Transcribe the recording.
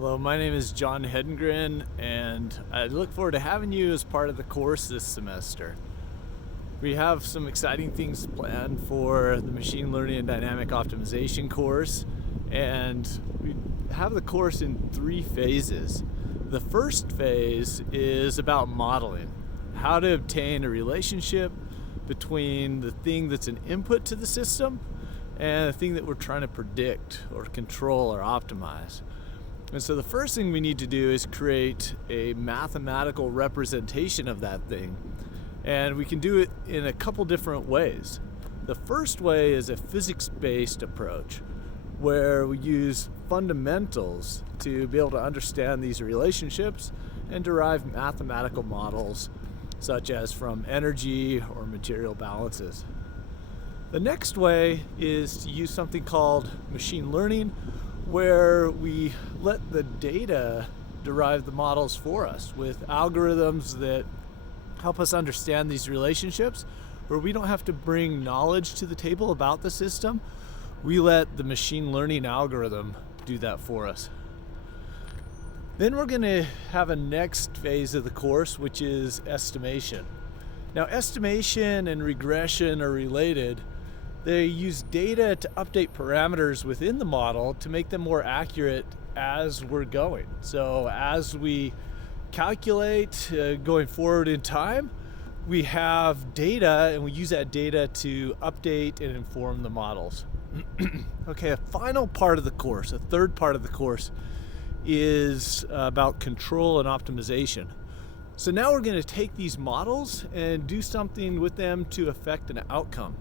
Hello, my name is John Hedengren, and I look forward to having you as part of the course this semester. We have some exciting things planned for the Machine Learning and Dynamic Optimization course, and we have the course in 3 phases. The first phase is about modeling, how to obtain a relationship between the thing that's an input to the system and the thing that we're trying to predict or control or optimize. And so the first thing we need to do is create a mathematical representation of that thing. And we can do it in a couple different ways. The first way is a physics-based approach, where we use fundamentals to be able to understand these relationships and derive mathematical models, such as from energy or material balances. The next way is to use something called machine learning, where we let the data derive the models for us with algorithms that help us understand these relationships, where we don't have to bring knowledge to the table about the system. We let the machine learning algorithm do that for us. Then we're going to have a next phase of the course, which is estimation. Now, estimation and regression are related. They use data to update parameters within the model to make them more accurate as we're going. So as we calculate going forward in time, we have data, and we use that data to update and inform the models. Okay, a final part of the course, a third part of the course, is about control and optimization. So now we're going to take these models and do something with them to affect an outcome.